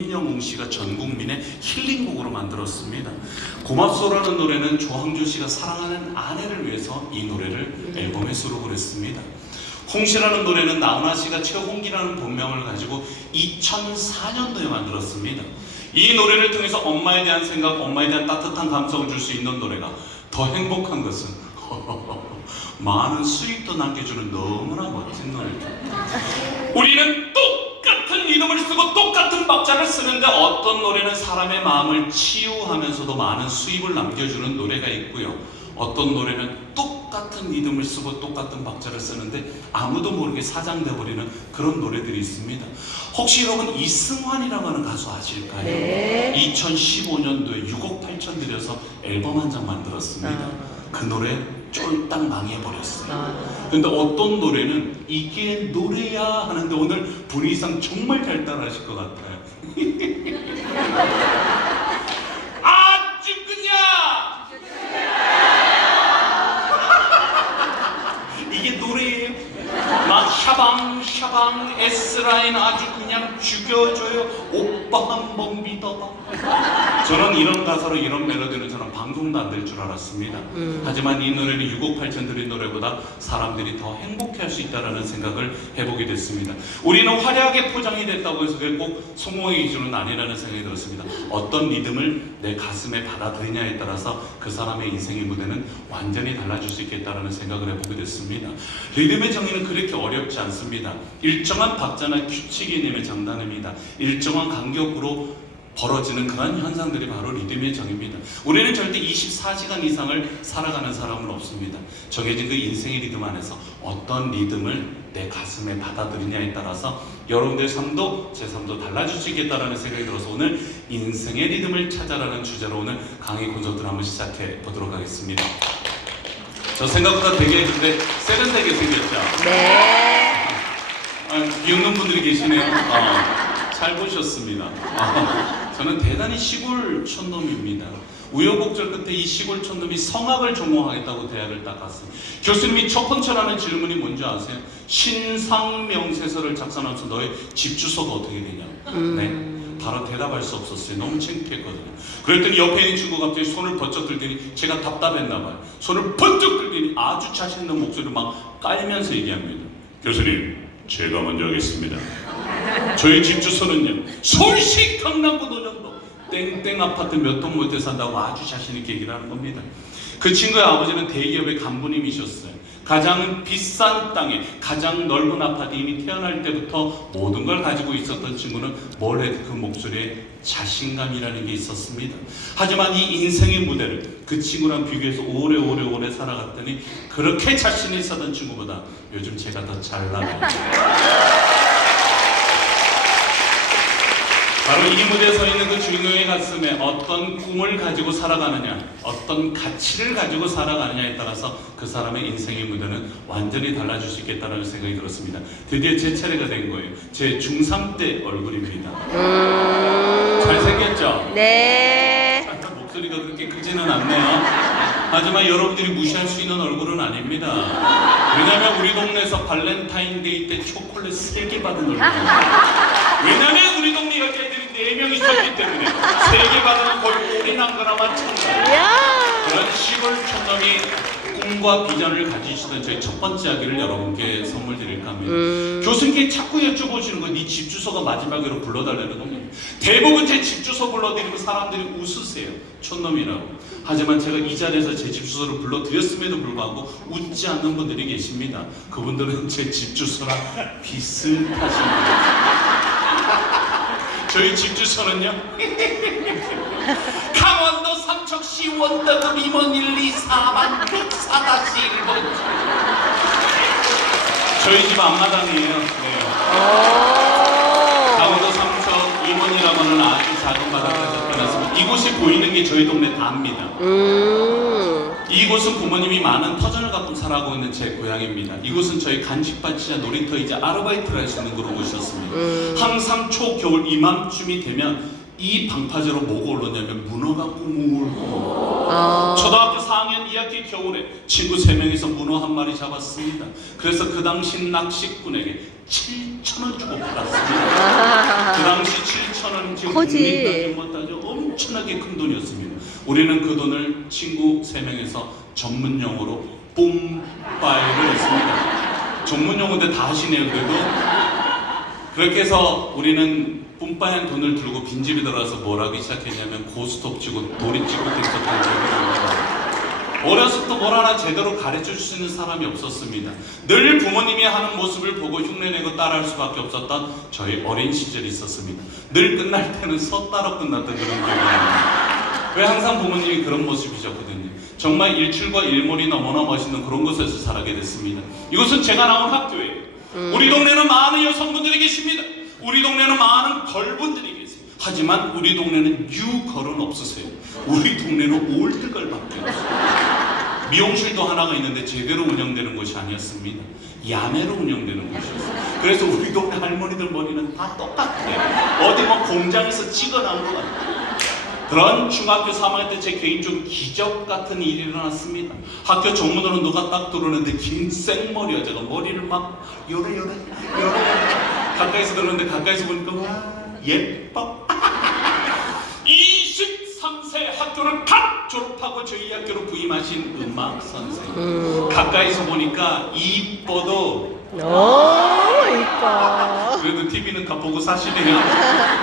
임영웅 씨가 전 국민의 힐링곡으로 만들었습니다. 고맙소라는 노래는 조항조 씨가 사랑하는 아내를 위해서 이 노래를 앨범에 수록을 했습니다. 홍시라는 노래는 나훈아 씨가 최홍기라는 본명을 가지고 2004년도에 만들었습니다. 이 노래를 통해서 엄마에 대한 생각, 엄마에 대한 따뜻한 감성을 줄 수 있는 노래가 더 행복한 것은 많은 수익도 남겨주는 너무나 멋진 노래죠. 우리는 똑같은 리듬을 쓰고 똑같은 박자를 쓰는데 어떤 노래는 사람의 마음을 치유하면서도 많은 수입을 남겨주는 노래가 있고요. 어떤 노래는 똑같은 리듬을 쓰고 똑같은 박자를 쓰는데 아무도 모르게 사장돼버리는 그런 노래들이 있습니다. 혹시 여러분 이승환이라고 하는 가수 아실까요? 네. 2015년도에 6억 8천 들여서 앨범 한 장 만들었습니다. 그 노래 쫄딱 망해버렸어요. 근데 어떤 노래는 이게 노래야 하는데 오늘 분위기상 정말 잘 따라하실 것 같아요. 아주 그냥 이게 노래예요. 막 샤방샤방 S라인 아주 그냥 죽여줘요. 오빠 한번 믿어봐. 저는 이런 가사로 이런 멜로디는 저는 방송도 안 될 줄 알았습니다. 하지만 이 노래는 6억 8천 들인 노래보다 사람들이 더 행복해할 수 있다는 생각을 해보게 됐습니다. 우리는 화려하게 포장이 됐다고 해서 그게 꼭 성공의 기준은 아니라는 생각이 들었습니다. 어떤 리듬을 내 가슴에 받아들이냐에 따라서 그 사람의 인생의 무대는 완전히 달라질 수 있겠다는 생각을 해보게 됐습니다. 리듬의 정의는 그렇게 어렵지 않습니다. 일정한 박자나 규칙이 님의 장단입니다. 일정한 간격으로 벌어지는 그런 현상들이 바로 리듬의 정의입니다. 우리는 절대 24시간 이상을 살아가는 사람은 없습니다. 정해진 그 인생의 리듬 안에서 어떤 리듬을 내 가슴에 받아들이냐에 따라서 여러분들의 삶도 제 삶도 달라질 수 있겠다는 생각이 들어서 오늘 인생의 리듬을 찾아라는 주제로 오늘 강의 콘서트를 한번 시작해 보도록 하겠습니다. 저 생각보다 되게 근데 세련되게 생겼죠? 네. 비웃는 분들이 계시네요. 잘 보셨습니다. 저는 대단히 시골 촌놈입니다. 우여곡절 끝에 이 시골 촌놈이 성악을 전공하겠다고 대학을 딱 갔어요. 교수님이 첫 번째로 하는 질문이 뭔지 아세요? 신상명세서를 작성하면서 너의 집 주소가 어떻게 되냐? 네. 바로 대답할 수 없었어요. 너무 창피했거든요. 그랬더니 옆에 있는 친구가 갑자기 손을 번쩍 들더니 제가 답답했나 봐요. 손을 번쩍 들더니 아주 자신 있는 목소리로 막 깔면서 얘기합니다. 교수님, 제가 먼저 하겠습니다. 저희 집 주소는요, 서울시 강남구 노년도 땡땡 아파트 몇 동 몇 대 산다고 아주 자신있게 얘기를 하는 겁니다. 그 친구의 아버지는 대기업의 간부님이셨어요. 가장 비싼 땅에 가장 넓은 아파트, 이미 태어날 때부터 모든 걸 가지고 있었던 친구는 뭘 해도 그 목소리에 자신감이라는 게 있었습니다. 하지만 이 인생의 무대를 그 친구랑 비교해서 오래 살아갔더니 그렇게 자신이 있었던 친구보다 요즘 제가 더 잘 나가요. 바로 이 무대에 서 있는 그 주인공의 가슴에 어떤 꿈을 가지고 살아가느냐, 어떤 가치를 가지고 살아가느냐에 따라서 그 사람의 인생의 무대는 완전히 달라질 수 있겠다는 생각이 들었습니다. 드디어 제 차례가 된 거예요. 제 중3 때 얼굴입니다. 잘생겼죠? 네. 목소리가 그렇게 크지는 않네요. 하지만 여러분들이 무시할 수 있는 얼굴은 아닙니다. 왜냐면 우리 동네에서 발렌타인데이 때 초콜릿 3개 받은 얼굴입니다. 왜냐면 우리 동네 여자애들이 4명 있었기 때문에 3개 받으면 거의 올인한 거나 마찬가지예요. 그런 시골 촌놈이 꿈과 비전을 가지시던 저희 첫 번째 아기를 여러분께 선물 드릴까 합니다. 교수님께 자꾸 여쭤보시는 건 네 집 주소가 마지막으로 불러달라는 겁니다. 대부분 제 집 주소 불러드리고 사람들이 웃으세요. 촌놈이라고. 하지만 제가 이 자리에서 제 집 주소를 불러드렸음에도 불구하고 웃지 않는 분들이 계십니다. 그분들은 제 집 주소랑 비슷하십니다. 저희 집 주소는요, 강원도 삼척시 원덕읍 임원 1, 2, 4반 104-1번. 저희 집 앞마당이에요. 네. 강원도 삼척 임원이라고 하는 아주 작은 바닷가에서 태어났습니다. 이곳이 보이는 게 저희 동네 다입니다. 이곳은 부모님이 많은 터전을 갖고 살아가고 있는 제 고향입니다. 이곳은 저희 간식밭이자 놀이터이자 아르바이트를 할 수 있는 그런 곳이었습니다. 항상 초겨울 이맘쯤이 되면 이 방파제로 뭐가 올랐냐면 문어가 꾸물꾸물. 초등학교 4학년 2학기 겨울에 친구 3명이서 문어 한 마리 잡았습니다. 그래서 그 당시 낚시꾼에게 7,000원 주고 팔았습니다. 그 당시 7,000원은 지금 거지. 국민 따지면 엄청나게 큰 돈이었습니다. 우리는 그 돈을 친구 3명에서 전문 용어로 뿜빠이를 했습니다. 전문 용어인데 다 하시네요. 그래도 그렇게 해서 우리는 뿜빠이한 돈을 들고 빈집에 들어가서 뭘 하기 시작했냐면 고스톱 치고 도리 치고 댕쳤던 기억이 납니다. 어렸을 때 뭘 하나 제대로 가르쳐 줄 수 있는 사람이 없었습니다. 늘 부모님이 하는 모습을 보고 흉내내고 따라할 수밖에 없었던 저희 어린 시절이 있었습니다. 늘 끝날 때는 섰다로 끝났던 그런 기억이 납니다. 왜 항상 부모님이 그런 모습이셨거든요. 정말 일출과 일몰이 너무나 멋있는 그런 곳에서 자라게 됐습니다. 이곳은 제가 나온 학교예요. 우리 동네는 많은 여성분들이 계십니다. 우리 동네는 많은 걸분들이 계세요. 하지만 우리 동네는 뉴걸은 없으세요. 우리 동네는 올드걸밖에 없어요. 미용실도 하나가 있는데 제대로 운영되는 곳이 아니었습니다. 야매로 운영되는 곳이었어요. 그래서 우리 동네 할머니들 머리는 다 똑같아요. 어디 뭐 공장에서 찍어나온 것 같아요. 그런 중학교 3학년 때 제 개인적으로 기적 같은 일이 일어났습니다. 학교 정문으로 누가 딱 들어오는데 긴 생머리야. 제가 머리를 막 요래 가까이서 들었는데 가까이서 보니까 와 예뻐. 23세 학교를 갓 졸업하고 저희 학교로 부임하신 음악 선생님. 가까이서 보니까 이뻐도 이뻐. 그래도 TV는 다 보고 사시네요.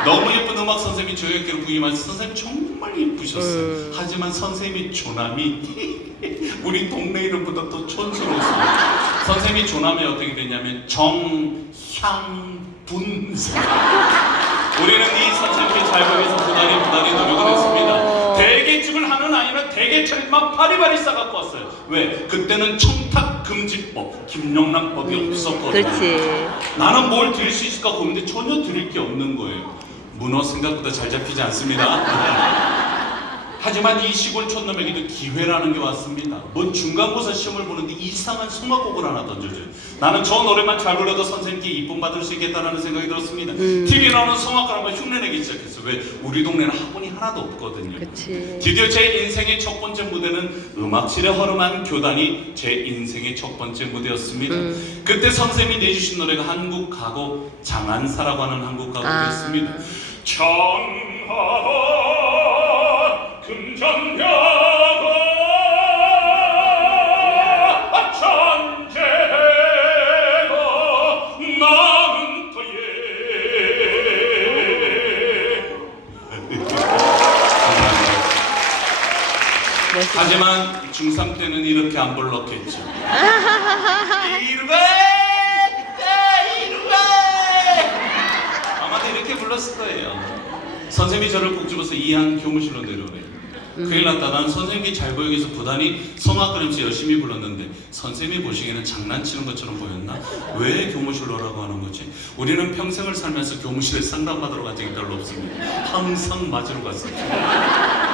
너무 예쁜 음악 선생님이 저희 학교로 부임하신 선생님 정말 예쁘셨어요. 하지만 선생님이 조남이 우리 동네 이름보다 더 촌스러웠어요. 선생님이 조남이 어떻게 되냐면 정향분사. 우리는 이 선생님이 잘 보여서 부단히 노력을 했습니다. 대게집을 하는 아이는 대게처리만 바리바리 싸갖고 왔어요. 왜? 그때는 청탁금지법, 김영란법이 없었거든요. 그렇지. 나는 뭘 드릴 수 있을까 고민데 전혀 드릴 게 없는 거예요. 문어 생각보다 잘 잡히지 않습니다. 하지만 이 시골 촌놈에게도 기회라는 게 왔습니다. 뭔 중간고사 시험을 보는데 이상한 성악곡을 하나 던져줘요. 나는 저 노래만 잘 불러도 선생님께 이쁨 받을 수 있겠다는 생각이 들었습니다. TV에 나오는 성악가를 한번 흉내내기 시작했어요. 왜? 우리 동네는 학원이 하나도 없거든요. 그치. 드디어 제 인생의 첫 번째 무대는 음악실에 허름한 교단이 제 인생의 첫 번째 무대였습니다. 그때 선생님이 내주신 노래가 한국 가곡 장안사라고 하는 한국 가곡이었습니다. 청하던 금전벽아 천재가 남은 터에 하지만 중3 때는 이렇게 안 불렀겠죠. 이루에 아마도 이렇게 불렀을 거예요. 선생님이 저를 꼭 집어서 이한 교무실로 내려오래요. 큰일 났다. 난 선생님이 잘 보이기 위해서 부단히 성악그림치 열심히 불렀는데 선생님이 보시기에는 장난치는 것처럼 보였나? 왜 교무실로 오라고 하는 거지? 우리는 평생을 살면서 교무실에 상담받으러 간 적이 별로 없습니다. 항상 맞으러 갔었죠.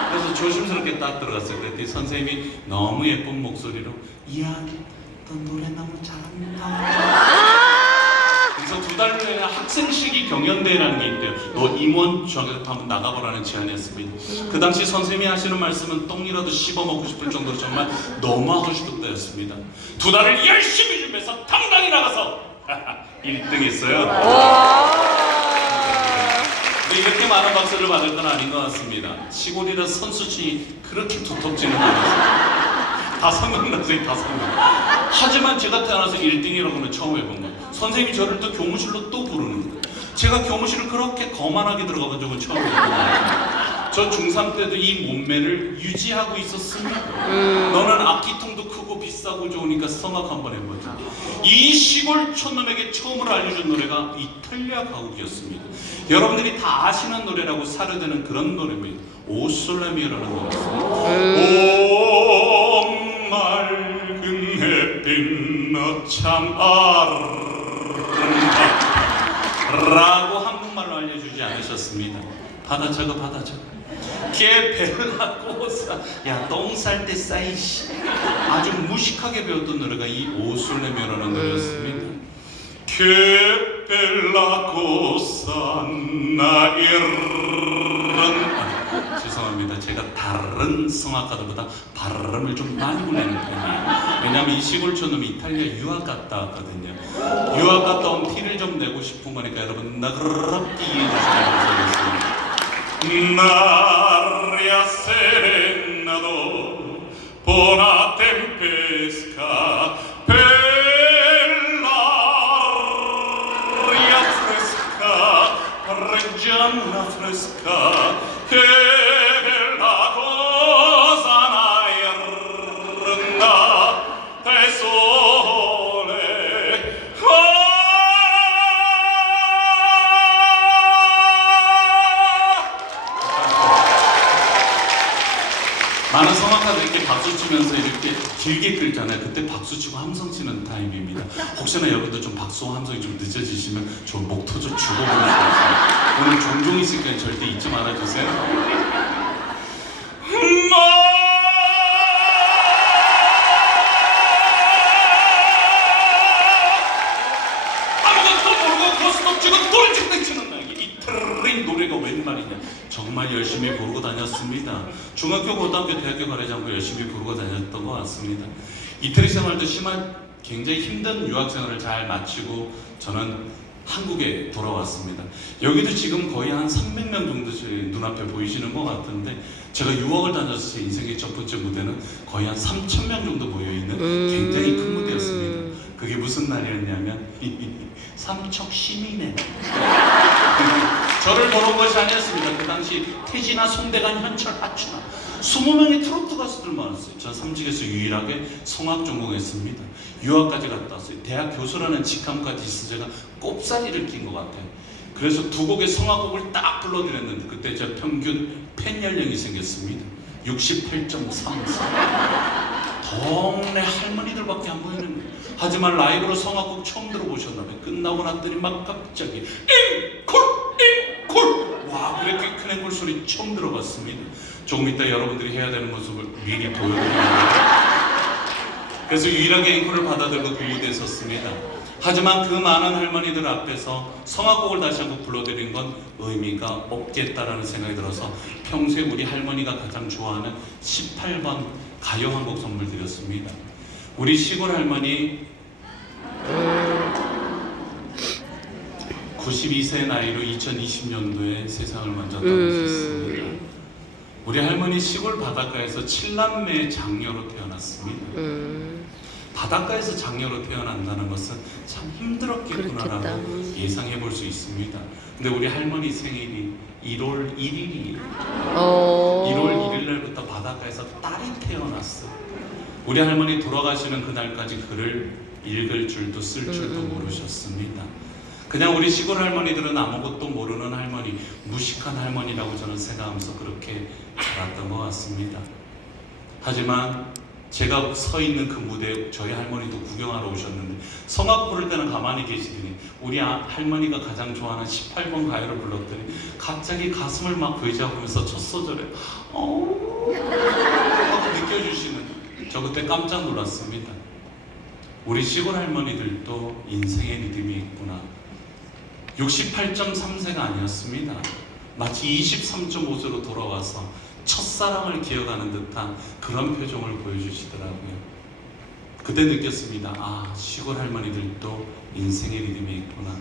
그래서 조심스럽게 딱 들어갔어요. 그랬더니 선생님이 너무 예쁜 목소리로 이한, 너 노래 너무 잘한다. 그래서 2달 후에는 학생시기 경연대회라는 게 있대요. 너 임원 중학교 한번 나가보라는 제안이었습니다. 그 당시 선생님이 하시는 말씀은 똥이라도 씹어먹고 싶을 정도로 정말 너무 하고 싶은 때였습니다. 2달을 열심히 준비해서 당당히 나가서 1등 했어요. 근데 이렇게 많은 박수를 받을 건 아닌 것 같습니다. 시골이라 선수층이 그렇게 두텁지는 않았어요. 5명 나서요, 5명. 하지만 제가 태어나서 1등이라고는 처음 해본 거예요. 선생님이 저를 또 교무실로 또 부르는 거예요. 제가 교무실을 그렇게 거만하게 들어가 본 적은 처음이에요. 저 중3 때도 이 몸매를 유지하고 있었습니다. 너는 악기통도 크고 비싸고 좋으니까 성악 한번 해보자. 이 시골 촌놈에게 처음으로 알려준 노래가 이탈리아 가곡이었습니다. 여러분들이 다 아시는 노래라고 사료되는 그런 노래입니다. 오 솔레미오라는 노래였습니다. 오 맑은 햇빛 너 참 아름답라고 한국말로 알려주지 않으셨습니다. 받아적어 개벨라 꼬사 야 똥 쌀 때 싸이씨 아주 무식하게 배웠던 노래가 이 오솔레미오라는 노래였습니다. 개벨라 꼬사 나이런 죄송합니다. 죄송합니다. 제가 다른 성악가들보다 발음을 좀 많이 굴리는 편이에요. 왜냐하면 이 시골촌은 이탈리아 유학 갔다 왔거든요. 유학 갔다 온 티를 좀 내고 싶은 거니까 여러분 나그럽게 이해해 주시면 감사하겠습니다. Maria serenado, buona tempesca, bell'aria fresca, reggiana fresca, che bella cosa n'airna, e sole. 많은 성악가들께 박수 치면서 이렇게 길게 끌잖아요. 그때 박수 치고 함성 치는 타임입니다. 혹시나 여러분도 좀 박수와 함성이 좀 늦어지시면 저 목 터져 죽어버릴 수 있어요. 오늘 종종 있으니까 절대 잊지 말아주세요. 아무것도 모르고 고스톱 치고 돌직대 치는 나에게 이 트르르 노래가 웬 말이냐. 정말 열심히 부르고 다녔습니다. 중학교, 고등학교, 대학교 가리지 않고 열심히 부르고 다녔던 것 같습니다. 이태리 생활도 굉장히 힘든 유학 생활을 잘 마치고 저는 한국에 돌아왔습니다. 여기도 지금 거의 한 300명 정도 제 눈앞에 보이시는 것 같은데 제가 유학을 다녀서 제 인생의 첫 번째 무대는 거의 한 3,000명 정도 모여있는 굉장히 큰 무대였습니다. 그게 무슨 날이었냐면 삼척시민회. 저를 보러 온 것이 아니었습니다. 그 당시 태진아, 송대관, 현철, 하춘아 20명의 트로트 가수들 많았어요. 저 삼직에서 유일하게 성악 전공했습니다. 유학까지 갔다 왔어요. 대학 교수라는 직함까지 있어 제가 꼽사리를 낀 것 같아요. 그래서 두 곡의 성악곡을 딱 불러드렸는데 그때 제 평균 팬 연령이 생겼습니다. 68.34. 동네 할머니들밖에 안 보이는 거예요. 하지만 라이브로 성악곡 처음 들어보셨나봐요. 끝나고 났더니 막 갑자기 앵콜! 와, 그렇게 큰 앵콜 소리 처음 들어봤습니다. 조금 이따 여러분들이 해야 되는 모습을 미리 보여드립니다. 그래서 유일하게 앵콜을 받아들고 그 무대에 섰습니다. 하지만 그 많은 할머니들 앞에서 성악곡을 다시 한번 불러드린 건 의미가 없겠다라는 생각이 들어서 평소에 우리 할머니가 가장 좋아하는 18번 가요 한 곡 선물 드렸습니다. 우리 시골 할머니 92세 나이로 2020년도에 세상을 먼저 떠나셨습니다. 우리 할머니 시골 바닷가에서 7남매 장녀로 태어났습니다. 바닷가에서 장녀로 태어난다는 것은 참 힘들었겠구나라고 예상해 볼 수 있습니다. 근데 우리 할머니 생일이 1월 1일이에요. 1월 1일 날부터 바닷가에서 딸이 태어났어요. 우리 할머니 돌아가시는 그날까지 글을 읽을 줄도 쓸 줄도 모르셨습니다. 그냥 우리 시골 할머니들은 아무것도 모르는 할머니, 무식한 할머니라고 저는 생각하면서 그렇게 자랐던 것 같습니다. 하지만 제가 서 있는 그 무대에 저희 할머니도 구경하러 오셨는데 성악 부를 때는 가만히 계시더니 우리 할머니가 가장 좋아하는 18번 가요를 불렀더니 갑자기 가슴을 막 괴지하면서 첫 소절에 하고 느껴주시는 저 그때 깜짝 놀랐습니다. 우리 시골 할머니들도 인생의 리듬이 있구나. 68.3세가 아니었습니다. 마치 23.5세로 돌아와서 첫사랑을 기억하는 듯한 그런 표정을 보여주시더라고요. 그때 느꼈습니다. 아, 시골 할머니들도 인생의 리듬이 있구나.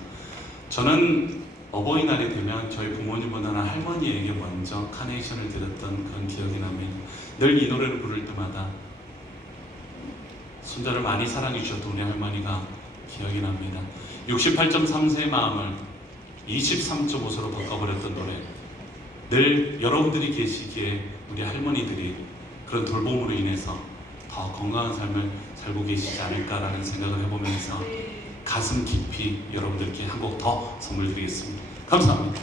저는 어버이날이 되면 저희 부모님보다는 할머니에게 먼저 카네이션을 드렸던 그런 기억이 납니다. 늘 이 노래를 부를 때마다 손자를 많이 사랑해 주셨던 우리 할머니가 기억이 납니다. 68.3세의 마음을 23.5세로 바꿔버렸던 노래. 늘 여러분들이 계시기에 우리 할머니들이 그런 돌봄으로 인해서 더 건강한 삶을 살고 계시지 않을까라는 생각을 해보면서 가슴 깊이 여러분들께 한 곡 더 선물 드리겠습니다. 감사합니다.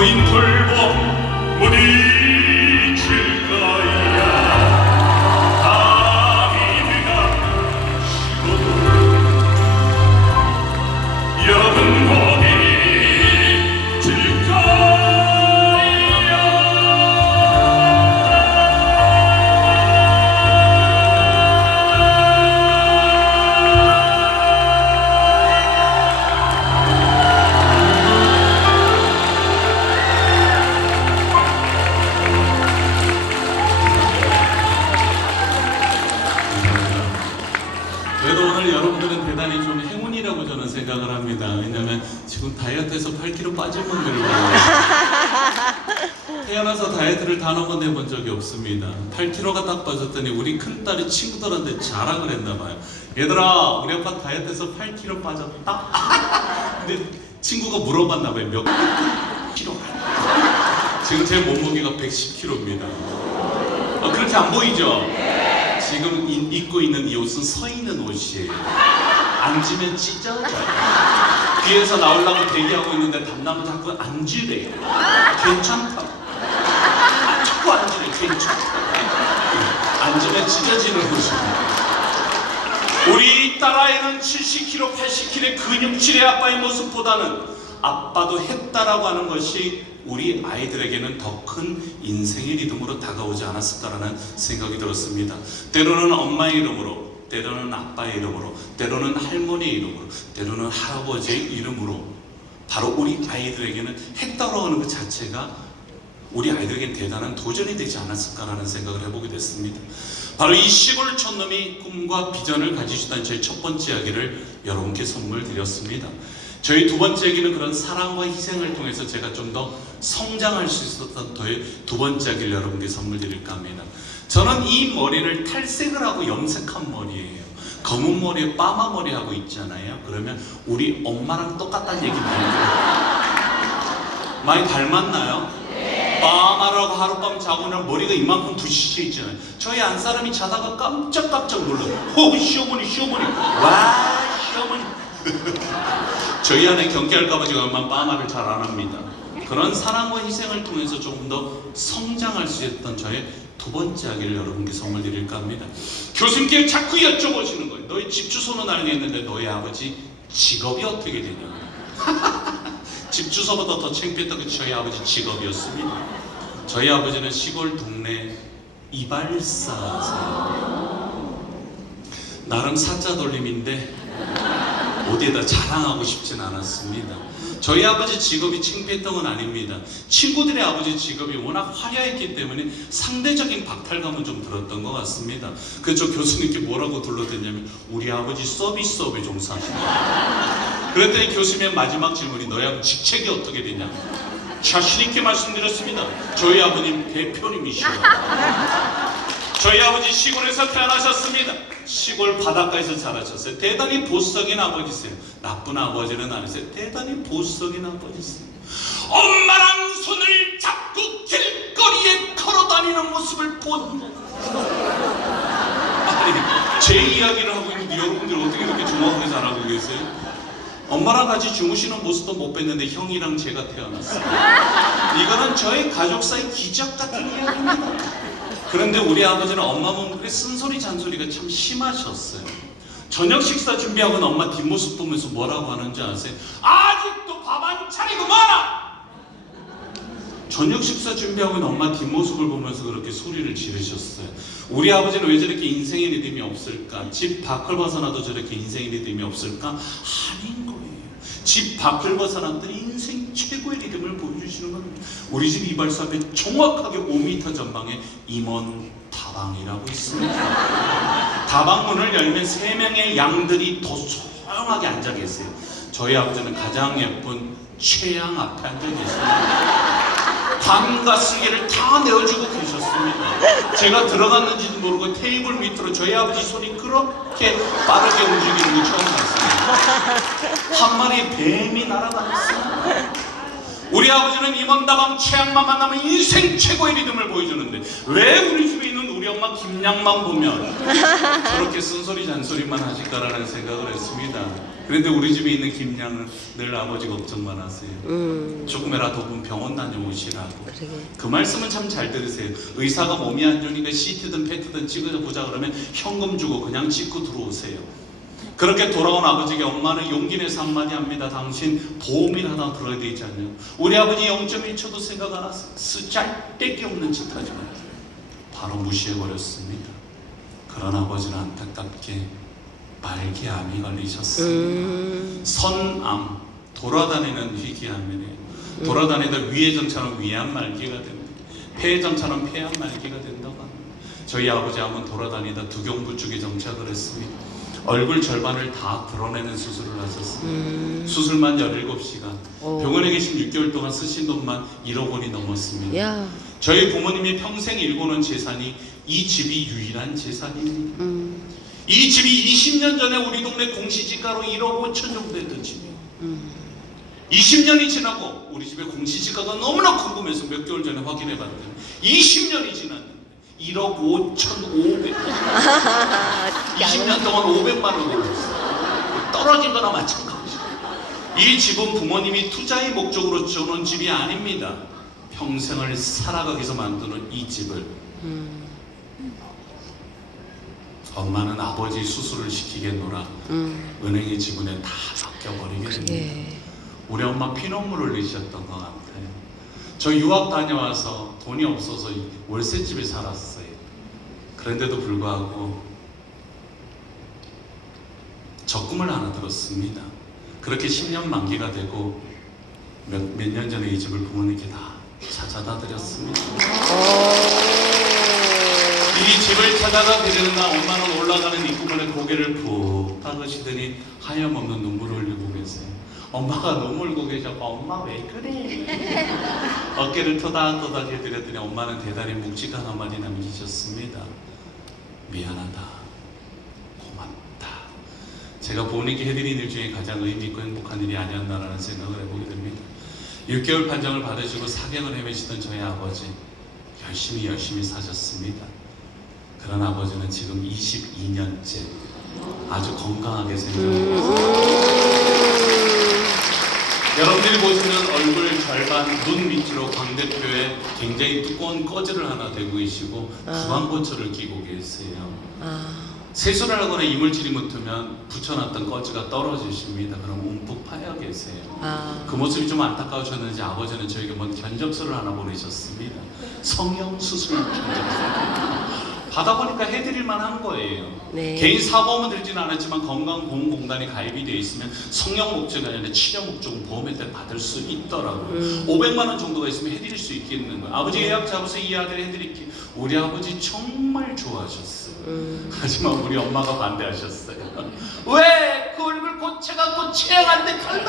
노인 돌봄 부딪힐 거야. 다리가 쉬어도 여러분 부딪힐 거야. 그래도 오늘 여러분들은 대단히 좀 행운이라고 저는 생각을 합니다. 왜냐면 지금 다이어트해서 8kg 빠진 분들을 봐요. 태어나서 다이어트를 단 한 번도 해본 적이 없습니다. 8kg가 딱 빠졌더니 우리 큰딸이 친구들한테 자랑을 했나 봐요. 얘들아, 우리 아빠 다이어트해서 8kg 빠졌다. 근데 친구가 물어봤나 봐요. 몇 kg? 지금 제 몸무게가 110kg입니다. 그렇게 안 보이죠? 지금 입고 있는 이 옷은 서 있는 옷이에요. 앉으면 찢어져요. 뒤에서 나오려고 대기하고 있는데 담당은 자꾸 앉으래요. 괜찮다고. 자꾸 앉으래. 괜찮다고. 앉으면 찢어지는 옷입니다. 우리 딸아이는 70kg, 80kg의 근육질의 아빠의 모습보다는 아빠도 했다라고 하는 것이 우리 아이들에게는 더 큰 인생의 리듬으로 다가오지 않았을까라는 생각이 들었습니다. 때로는 엄마의 이름으로, 때로는 아빠의 이름으로, 때로는 할머니의 이름으로, 때로는 할아버지의 이름으로 바로 우리 아이들에게는 했다라고 하는 것 자체가 우리 아이들에게는 대단한 도전이 되지 않았을까라는 생각을 해보게 됐습니다. 바로 이 시골 촌놈이 꿈과 비전을 가지시던 제 첫 번째 이야기를 여러분께 선물 드렸습니다. 저희 두 번째 얘기는 그런 사랑과 희생을 통해서 제가 좀 더 성장할 수 있었던 저의 두 번째 이야기를 여러분께 선물 드릴까 합니다. 저는 이 머리를 탈색을 하고 염색한 머리예요. 검은 머리에 빠마 머리 하고 있잖아요. 그러면 우리 엄마랑 똑같다는 얘기 많이 닮았나요? 빠마라고 하룻밤 자고 나면 머리가 이만큼 부시져 있잖아요. 저희 안 사람이 자다가 깜짝깜짝 놀라요. 시어머니 시어머니 와 시어머니. 저희 안에 경계할까봐 제가 얼마나 빠마를 잘 안 합니다. 그런 사랑과 희생을 통해서 조금 더 성장할 수 있었던 저의 두 번째 이야기를 여러분께 선물 드릴까 합니다. 교수님께 자꾸 여쭤보시는 거예요. 너희 집 주소는 알겠는데 너희 아버지 직업이 어떻게 되냐. 집 주소보다 더 창피했던 게 저희 아버지 직업이었습니다. 저희 아버지는 시골 동네 이발사세요. 나름 사자 돌림인데 어디에다 자랑하고 싶진 않았습니다. 저희 아버지 직업이 창피했던 건 아닙니다. 친구들의 아버지 직업이 워낙 화려했기 때문에 상대적인 박탈감은 좀 들었던 것 같습니다. 그래서 저 교수님께 뭐라고 둘러댔냐면 우리 아버지 서비스업에 종사하신다. 그랬더니 교수님의 마지막 질문이 너희 아버지 직책이 어떻게 되냐. 자신있게 말씀드렸습니다. 저희 아버님 대표님이시오. 저희 아버지 시골에서 태어나셨습니다. 시골 바닷가에서 자라셨어요. 대단히 보석인 아버지세요. 나쁜 아버지는 아니세요. 대단히 보석인 아버지세요. 엄마랑 손을 잡고 길거리에 걸어다니는 모습을 본. 아니, 제 이야기를 하고 있는데 여러분들 어떻게 이렇게 정확하게 잘 알고 계세요? 엄마랑 같이 주무시는 모습도 못 뵀는데 형이랑 제가 태어났어요. 이거는 저희 가족 사이 기적 같은 이야기입니다. 그런데 우리 아버지는 엄마 몸에 쓴소리 잔소리가 참 심하셨어요. 저녁 식사 준비하고는 엄마 뒷모습 보면서 뭐라고 하는지 아세요? 아직도 밥 안 차리고 뭐라! 저녁 식사 준비하고는 엄마 뒷모습을 보면서 그렇게 소리를 지르셨어요. 우리 아버지는 왜 저렇게 인생의 리듬이 없을까? 집 밖을 벗어나도 저렇게 인생의 리듬이 없을까? 아닌 거예요. 집 밖을 벗어났더니 인생 최고의 리듬을 보여주시는 겁니다. 우리 집 이발소 앞에 정확하게 5m 전방에 임원 다방이라고 있습니다. 다방문을 열면 3명의 양들이 더 조용하게 앉아 계세요. 저희 아버지는 가장 예쁜 최양 앞에 앉아 계십니다. 관과 승계를 다 내어주고 계셨습니다. 제가 들어갔는지도 모르고 테이블 밑으로 저희 아버지 손이 그렇게 빠르게 움직이는 걸 처음 봤습니다. 한 마리의 뱀이 날아다녔어요. 우리 아버지는 임원다방 최양만 만나면 인생 최고의 리듬을 보여주는데 왜 우리 집에 있는 우리 엄마 김양만 보면 저렇게 쓴소리 잔소리만 하실까라는 생각을 했습니다. 그런데 우리 집에 있는 김양은 늘 아버지 걱정만 하세요. 조금이라도 분 병원 다녀오시라고. 그러게. 그 말씀은 참 잘 들으세요. 의사가 몸이 안 좋으니까 CT든 PET든 찍어보자 그러면 현금 주고 그냥 찍고 들어오세요. 그렇게 돌아온 아버지에게 엄마는 용기 내서 한마디 합니다. 당신 보험이라도 들어야 되지 않냐. 우리 아버지 0.1초도 생각 안 하세요. 쓰잘데기 없는 짓 하지 마요. 바로 무시해버렸습니다. 그런 아버지는 안타깝게 말기암이 걸리셨습니다. 선암, 돌아다니는 희귀암이래요. 돌아다니다 위해정처럼 위암 말기가 됩니다. 폐해정처럼 폐암 말기가 된다고 합니다. 저희 아버지 암은 돌아다니다 두경부 쪽에 정착을 했습니다. 얼굴 절반을 다 드러내는 수술을 하셨습니다. 수술만 17시간. 병원에 계신 6개월 동안 쓰신 돈만 1억 원이 넘었습니다. 야. 저희 부모님이 평생 일궈놓은 재산이 이 집이 유일한 재산입니다. 이 집이 20년 전에 우리 동네 공시지가로 1억 5천 정도 했던 집이에요. 20년이 지나고 우리 집의 공시지가가 너무나 궁금해서 몇 개월 전에 확인해 봤더니 20년이 지났는데 1억 5,500. 20년 동안 500만 원 올랐어요. 떨어진 거나 마찬가지예요. 이 집은 부모님이 투자의 목적으로 지어놓은 집이 아닙니다. 평생을 살아가기 위해서 만드는 이 집을 엄마는 아버지 수술을 시키겠노라 은행의 지분에 다 맡겨버리게 됩니다. 우리 엄마 피눈물을 흘리셨던 것 같아요. 저 유학 다녀와서 돈이 없어서 월세집에 살았어요. 그런데도 불구하고 적금을 하나 들었습니다. 그렇게 10년 만기가 되고 몇 년 전에 이 집을 부모님께 다 찾아다 드렸습니다. 이 집을 찾아다 드리는 날 엄마는 올라가는 입구문에 고개를 푹 닦으시더니 하염없는 눈물을 흘리고 계세요. 엄마가 눈물 울고 계셔서 엄마 왜 그래? 어깨를 토닥토닥 해드렸더니 엄마는 대단히 묵직한 한마디 남기셨습니다. 미안하다. 고맙다. 제가 부모님께 해드린 일 중에 가장 의미 있고 행복한 일이 아니었나라는 생각을 해보게 됩니다. 6개월 판정을 받으시고 사경을 헤매시던 저희 아버지 열심히 사셨습니다. 그런 아버지는 지금 22년째 아주 건강하게 생존하고 있습니다. 여러분들이 보시면 얼굴 절반 눈 밑으로 광대뼈에 굉장히 두꺼운 꺼즈를 하나 대고 계시고 구강건초를 끼고 계세요. 세수를 하거나 이물질이 묻으면 붙여놨던 꺼즈가 떨어지십니다. 그럼 움푹 파여 계세요. 그 모습이 좀 안타까우셨는지 아버지는 저에게 먼 견적서를 하나 보내셨습니다. 성형수술 견적서. 받아보니까 해드릴 만한 거예요. 네. 개인 사보험은 들지는 않았지만 건강보험공단이 가입이 되어 있으면 성형 목적이 아니라 치료 목적은 보험에 따라 받을 수 있더라고요. 500만 원 정도가 있으면 해드릴 수 있겠는 거예요. 아버지 예약 잡아서 이 아들 해드릴게요. 우리 아버지 정말 좋아하셨어요. 하지만 우리 엄마가 반대하셨어요. 왜? 그 얼굴 고쳐갖고 체형한테 칼로.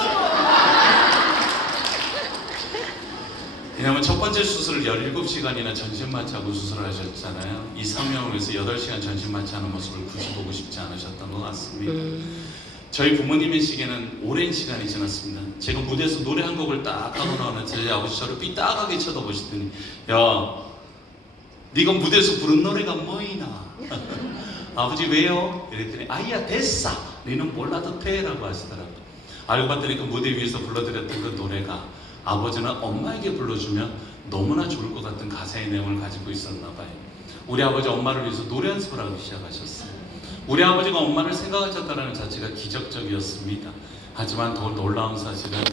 왜냐하면 첫 번째 수술을 17시간이나 전신마취하고 수술을 하셨잖아요. 이 성형을 위해서 8시간 전신마취하는 모습을 굳이 보고 싶지 않으셨던 것 같습니다. 저희 부모님의 시기에는 오랜 시간이 지났습니다. 제가 무대에서 노래 한 곡을 딱 하고 나오는 저희 아버지 저를 삐딱하게 쳐다보시더니 야, 네가 무대에서 부른 노래가 뭐이나? 아버지 왜요? 이랬더니 아이야 됐어. 너는 몰라도 돼 라고 하시더라고요. 알고 봤더니 그 무대 위에서 불러드렸던 그 노래가 아버지는 엄마에게 불러주면 너무나 좋을 것 같은 가사의 내용을 가지고 있었나 봐요. 우리 아버지 엄마를 위해서 노래 연습을 하기 시작하셨어요. 우리 아버지가 엄마를 생각하셨다는 자체가 기적적이었습니다. 하지만 더 놀라운 사실은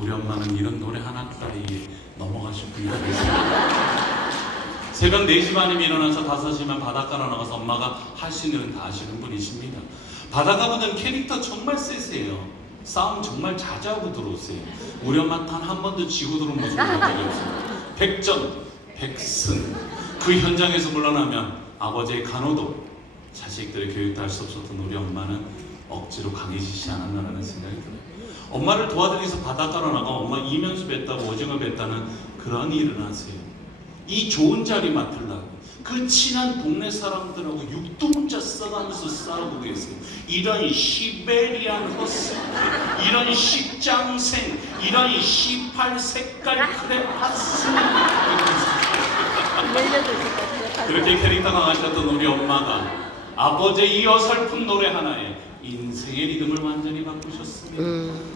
우리 엄마는 이런 노래 하나 따위에 넘어가셨군요. 새벽 4시 반이면 일어나서 5시면 바닷가로 나가서 엄마가 할 수 있는 건 다 하시는 분이십니다. 바닷가보다는 캐릭터 정말 세세요. 싸움 정말 자주 하고 들어오세요. 우리 엄마 단 한 번도 지고 들어온 모습을 본 적이 없어요. 백전, 백승. 그 현장에서 물러나면 아버지의 간호도 자식들의 교육도 할 수 없었던 우리 엄마는 억지로 강해지지 않았나라는 생각이 들어요. 엄마를 도와드리기 위해서 바닷가로 나가 엄마 이면수 뱉다고 오징어 뱉다는 그런 일을 하세요. 이 좋은 자리 맡으려고 그 친한 동네 사람들하고 육두문자 써가면서 싸우고 계세요. 이런 시베리안 허스, 이런 식장생, 이런 18색깔 크레파스. 그렇게 캐릭터 강하셨던 우리 엄마가 아버지의 이 어설픈 노래 하나에 인생의 리듬을 완전히 바꾸셨습니다.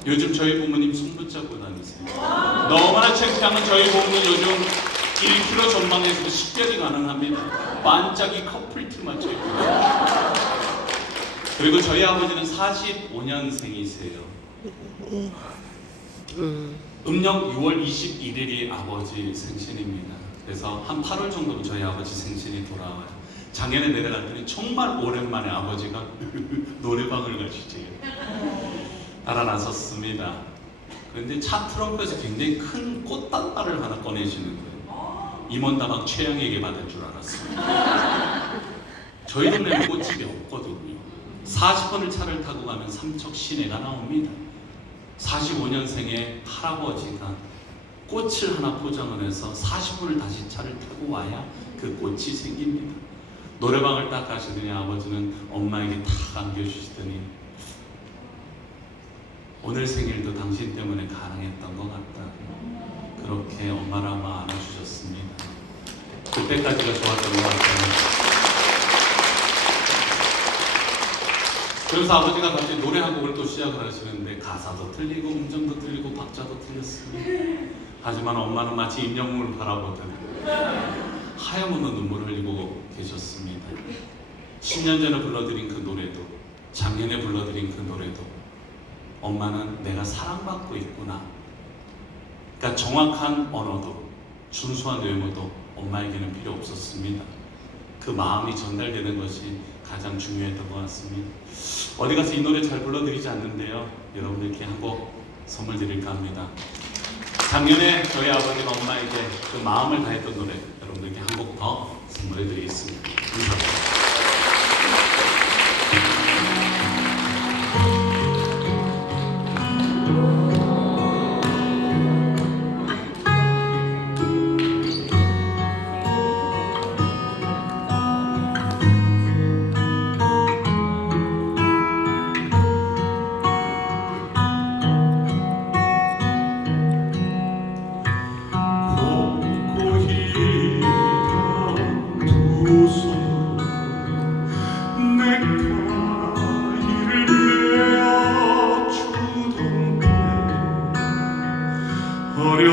요즘 저희 부모님 손 붙잡고 다니세요. 너무나 창피하면 저희 부모님 요즘 1km 전방에서 식별이 가능합니다. 반짝이 커플티 맞춰 있고. 그리고 저희 아버지는 45년생이세요. 음력 6월 21일이 아버지 생신입니다. 그래서 한 8월 정도면 저희 아버지 생신이 돌아와요. 작년에 내려갔더니 정말 오랜만에 아버지가 노래방을 가시지 따라 나섰습니다. 그런데 차 트렁크에서 굉장히 큰 꽃단발을 하나 꺼내시는 거예요. 임원다방 최양에게 받을 줄 알았어요. 저희 동네는 꽃집이 없거든요. 40번을 차를 타고 가면 삼척 시내가 나옵니다. 45년생의 할아버지가 꽃을 하나 포장을 해서 40분을 다시 차를 타고 와야 그 꽃이 생깁니다. 노래방을 딱 가시더니 아버지는 엄마에게 탁 안겨주시더니 오늘 생일도 당신 때문에 가능했던 것 같다. 그렇게 엄마를 아마 안아주셨습니다. 그때까지가 좋았던 것 같아요. 그래서 아버지가 갑자기 노래 한 곡을 또 시작을 하시는데 가사도 틀리고 음정도 틀리고 박자도 틀렸습니다. 하지만 엄마는 마치 인형물을 바라보듯 하염없는 눈물을 흘리고 계셨습니다. 10년 전에 불러드린 그 노래도 작년에 불러드린 그 노래도 엄마는 내가 사랑받고 있구나. 그러니까 정확한 언어도 준수한 외모도 엄마에게는 필요 없었습니다. 그 마음이 전달되는 것이 가장 중요했던 것 같습니다. 어디 가서 이 노래 잘 불러드리지 않는데요. 여러분들께 한 곡 선물 드릴까 합니다. 작년에 저희 아버지가 엄마에게 그 마음을 다했던 노래 여러분들께 한 곡 더 선물해 드리겠습니다. 감사합니다.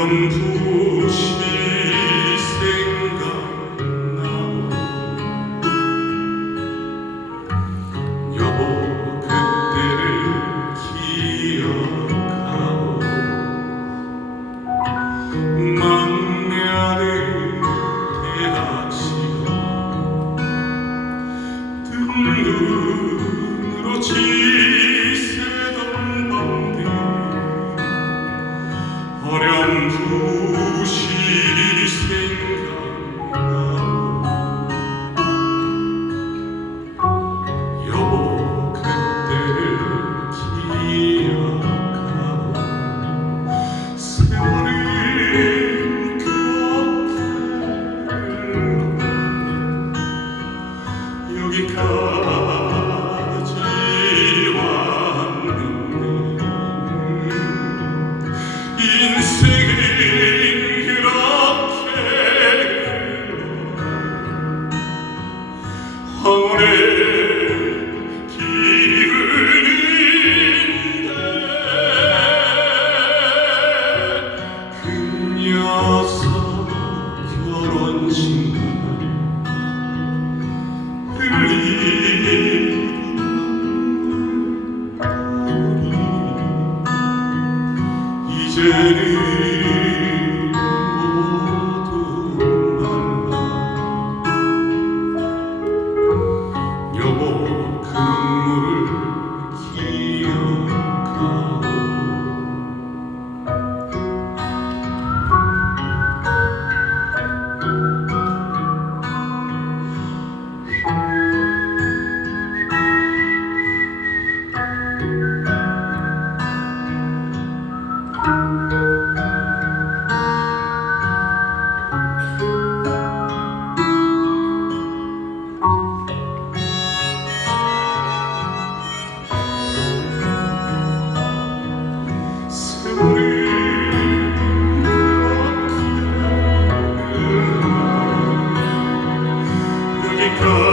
어렴풋이 생각나고 여보 그때를 기억하고 막내 아들 대학 시간 등으로 지새던 밤들 어렴풋이 생각나고 여보 그때를 기억하고 세월은 그렇게 여기까지 왔는데 인생은 그렇게 황홀의 기운인데 그 녀석 결혼식만 흘리는 이제는 모두 말라 여보 그 눈물을 기억하고 세월은 그렇게 여기까지